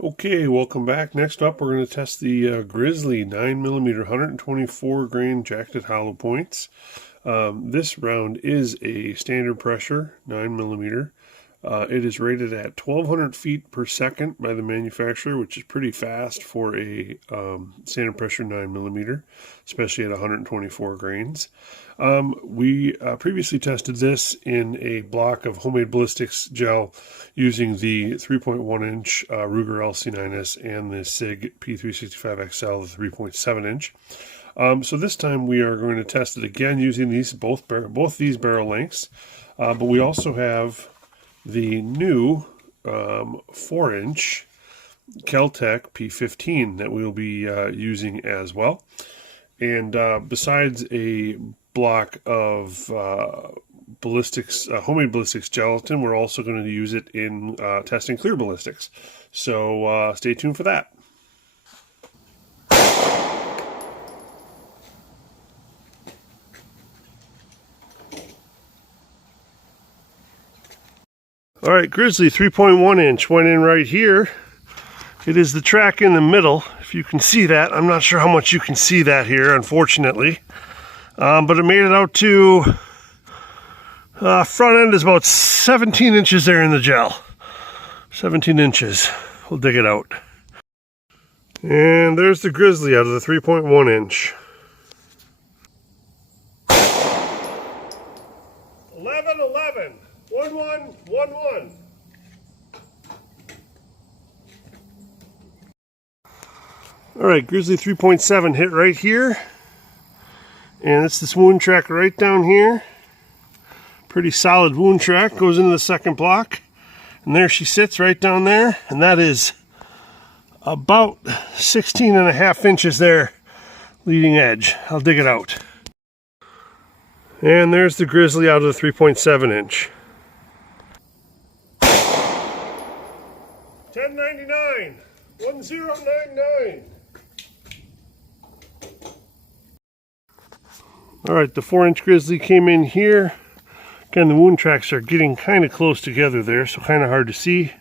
Okay, welcome back. Next up, we're going to test the Grizzly 9mm 124 grain jacketed hollow points. This round is a standard pressure 9mm. It is rated at 1200 feet per second by the manufacturer, which is pretty fast for a standard pressure 9mm, especially at 124 grains. We previously tested this in a block of homemade ballistics gel using the 3.1 inch Ruger LC9S and the SIG P365XL, the 3.7 inch. So this time we are going to test it again using these both these barrel lengths, but we also have the new 4-inch Kel-Tec P15 that we'll be using as well. And besides a block of ballistics, homemade ballistics gelatin, we're also going to use it in testing clear ballistics. So stay tuned for that. All right, Grizzly 3.1 inch went in right here. It is the track in the middle, if you can see that. I'm not sure how much you can see that here, unfortunately. But it made it out to front end is about 17 inches there in the gel. 17 inches. We'll dig it out. And there's the Grizzly out of the 3.1 inch. 11-11. 1-1-1-1. All right, Grizzly 3.7 hit right here. And it's this wound track right down here. Pretty solid wound track, goes into the second block. And there she sits right down there. And that is about 16.5 inches there, leading edge. I'll dig it out. And there's the Grizzly out of the 3.7 inch. 1099, 1099. All right, the 4-inch Grizzly came in here. Again, the wound tracks are getting kind of close together there, so kind of hard to see.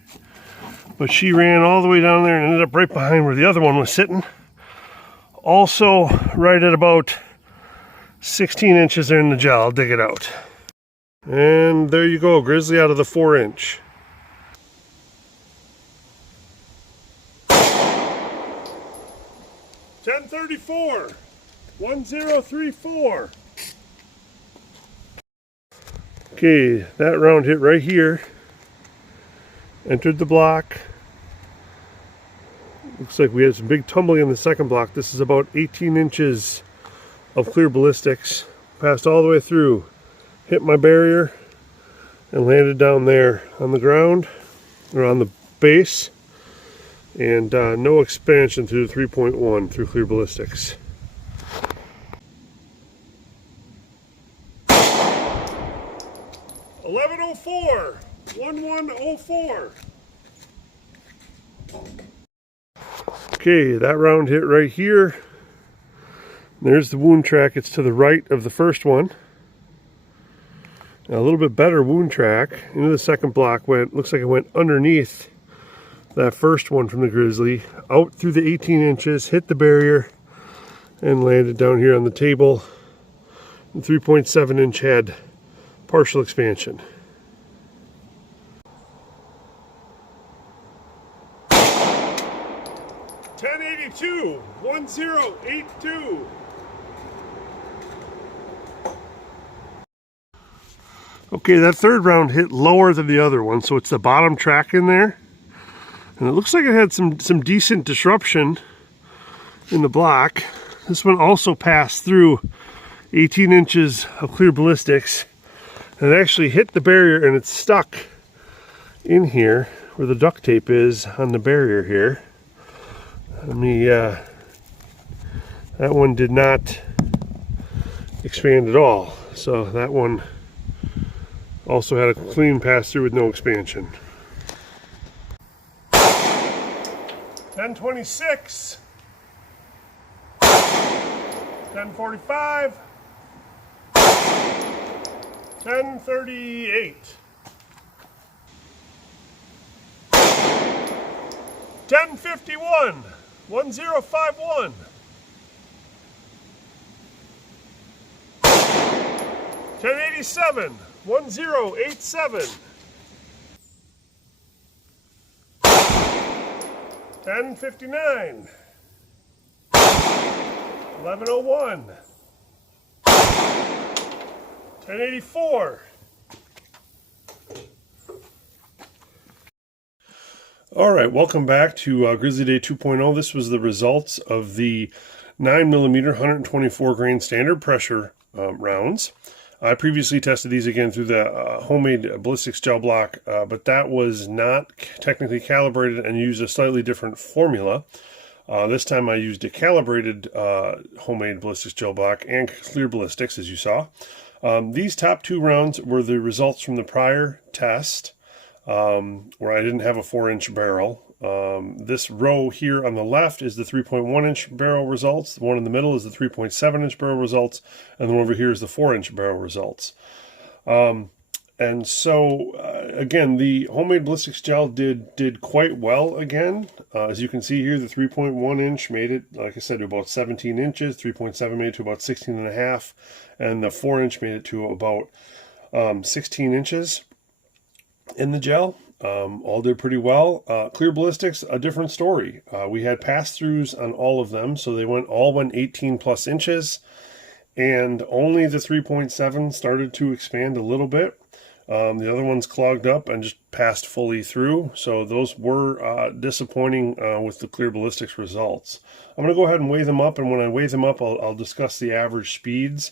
But she ran all the way down there and ended up right behind where the other one was sitting. Also, right at about 16 inches there in the gel. I'll dig it out. And there you go, Grizzly out of the 4-inch. 1034, 1034. Okay, that round hit right here. Entered the block. Looks like we had some big tumbling in the second block. This is about 18 inches of clear ballistics. Passed all the way through. Hit my barrier and landed down there on the ground, or on the base. And no expansion through the 3.1 through clear ballistics. $11.04, 1104. Okay, that round hit right here. There's the wound track. It's to the right of the first one. Now, a little bit better wound track into the second block. Looks like it went underneath that first one from the Grizzly, out through the 18 inches, hit the barrier, and landed down here on the table. 3.7 inch head, partial expansion. $10.82, 1082. Okay, that third round hit lower than the other one, so it's the bottom track in there. And it looks like it had some decent disruption in the block. This one also passed through 18 inches of clear ballistics. And it actually hit the barrier and it's stuck in here where the duct tape is on the barrier here. That one did not expand at all. So that one also had a clean pass through with no expansion. 1026, 1045, 1038, 1051, 1051. 1087, 1087. 1059. 1101. 1084. All right, welcome back to Grizzly Day 2.0. This was the results of the 9mm 124 grain standard pressure rounds. I previously tested these again through the homemade ballistics gel block, but that was not technically calibrated and used a slightly different formula. This time I used a calibrated homemade ballistics gel block and clear ballistics, as you saw. These top two rounds were the results from the prior test, where I didn't have a 4-inch barrel. This row here on the left is the 3.1-inch barrel results. The one in the middle is the 3.7-inch barrel results, and the one over here is the 4-inch barrel results. And so, again, the homemade ballistics gel did quite well again. As you can see here, the 3.1-inch made it, like I said, to about 17 inches, 3.7 made it to about 16 and a half, and the 4-inch made it to about 16 inches in the gel. All did pretty well. Clear ballistics, a different story. We had pass-throughs on all of them, so they all went 18 plus inches, and only the 3.7 started to expand a little bit. The other ones clogged up and just passed fully through, so those were disappointing with the clear ballistics results. I'm going to go ahead and weigh them up, and when I weigh them up, I'll discuss the average speeds,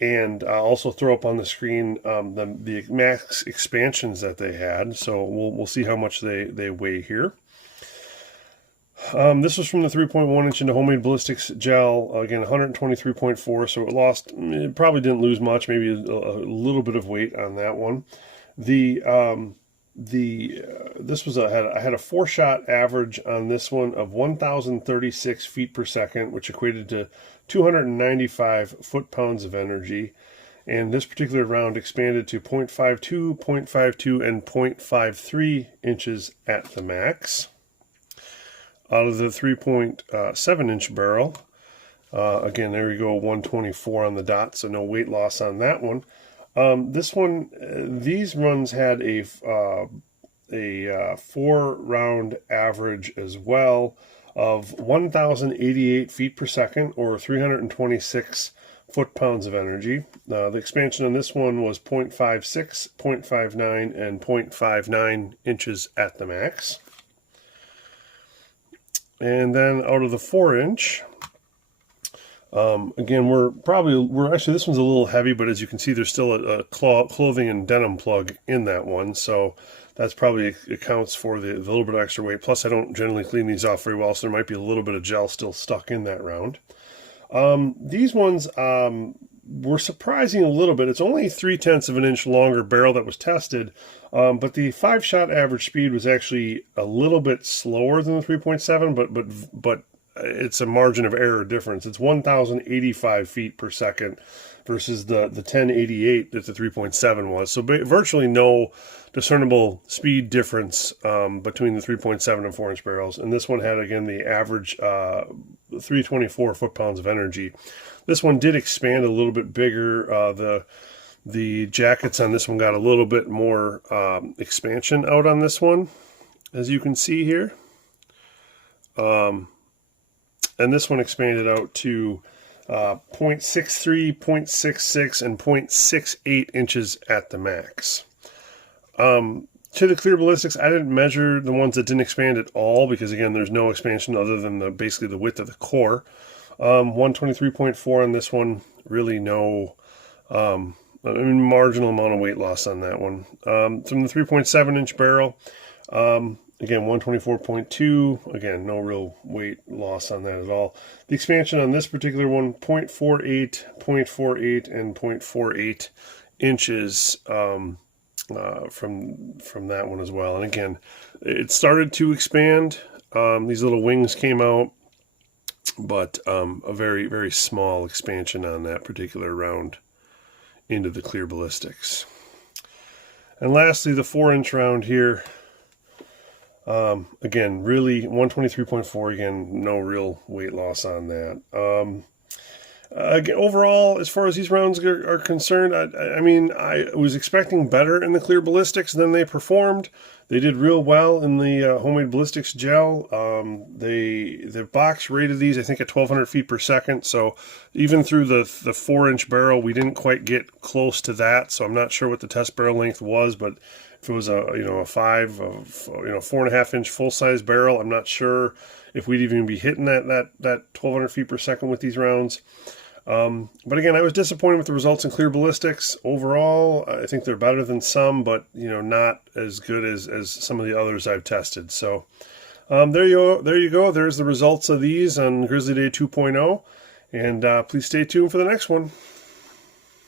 and also throw up on the screen the max expansions that they had. So we'll see how much they weigh here. This was from the 3.1-inch into homemade ballistics gel. Again, 123.4, so it probably didn't lose much, maybe a little bit of weight on that one. This was I had a 4-shot average on this one of 1,036 feet per second, which equated to 295 foot-pounds of energy. And this particular round expanded to 0.52, 0.52, and 0.53 inches at the max. Out of the 3.7-inch barrel, again, there you go, 124 on the dot, so no weight loss on that one. These runs had a 4-round average as well of 1,088 feet per second, or 326 foot-pounds of energy. The expansion on this one was 0.56, 0.59, and 0.59 inches at the max. And then out of the 4-inch, again, actually, this one's a little heavy, but as you can see, there's still a clothing and denim plug in that one, so that's probably accounts for the little bit of extra weight. Plus, I don't generally clean these off very well, so there might be a little bit of gel still stuck in that round. These ones were surprising a little bit. It's only 0.3 of an inch longer barrel that was tested, but the 5-shot average speed was actually a little bit slower than the 3.7, but it's a margin of error difference. It's 1,085 feet per second versus the 1088 that the 3.7 was. So virtually no discernible speed difference between the 3.7 and 4-inch barrels. And this one had, again, the average 324 foot-pounds of energy. This one did expand a little bit bigger. The jackets on this one got a little bit more expansion out on this one, as you can see here. And this one expanded out to 0.63, 0.66, and 0.68 inches at the max. To the clear ballistics, I didn't measure the ones that didn't expand at all because, again, there's no expansion other than basically the width of the core. 123.4 on this one, really no marginal amount of weight loss on that one. From the 3.7-inch barrel, again, 124.2, again, no real weight loss on that at all. The expansion on this particular one, 0.48, 0.48, and 0.48 inches from that one as well. And again, it started to expand. These little wings came out, but a very, very small expansion on that particular round into the clear ballistics. And lastly, the 4-inch round here. Again, really 123.4. Again, no real weight loss on that. Again, overall, as far as these rounds are concerned, I mean, I was expecting better in the clear ballistics than they performed. They did real well in the homemade ballistics gel. The box rated these, I think, at 1,200 feet per second. So even through the 4-inch barrel, we didn't quite get close to that. So I'm not sure what the test barrel length was, but if it was a 4.5-inch full size barrel, I'm not sure if we'd even be hitting that 1,200 feet per second with these rounds. But again, I was disappointed with the results in clear ballistics. Overall, I think they're better than some, but not as good as some of the others I've tested. So there you go. There's the results of these on Grizzly Day 2.0, and please stay tuned for the next one.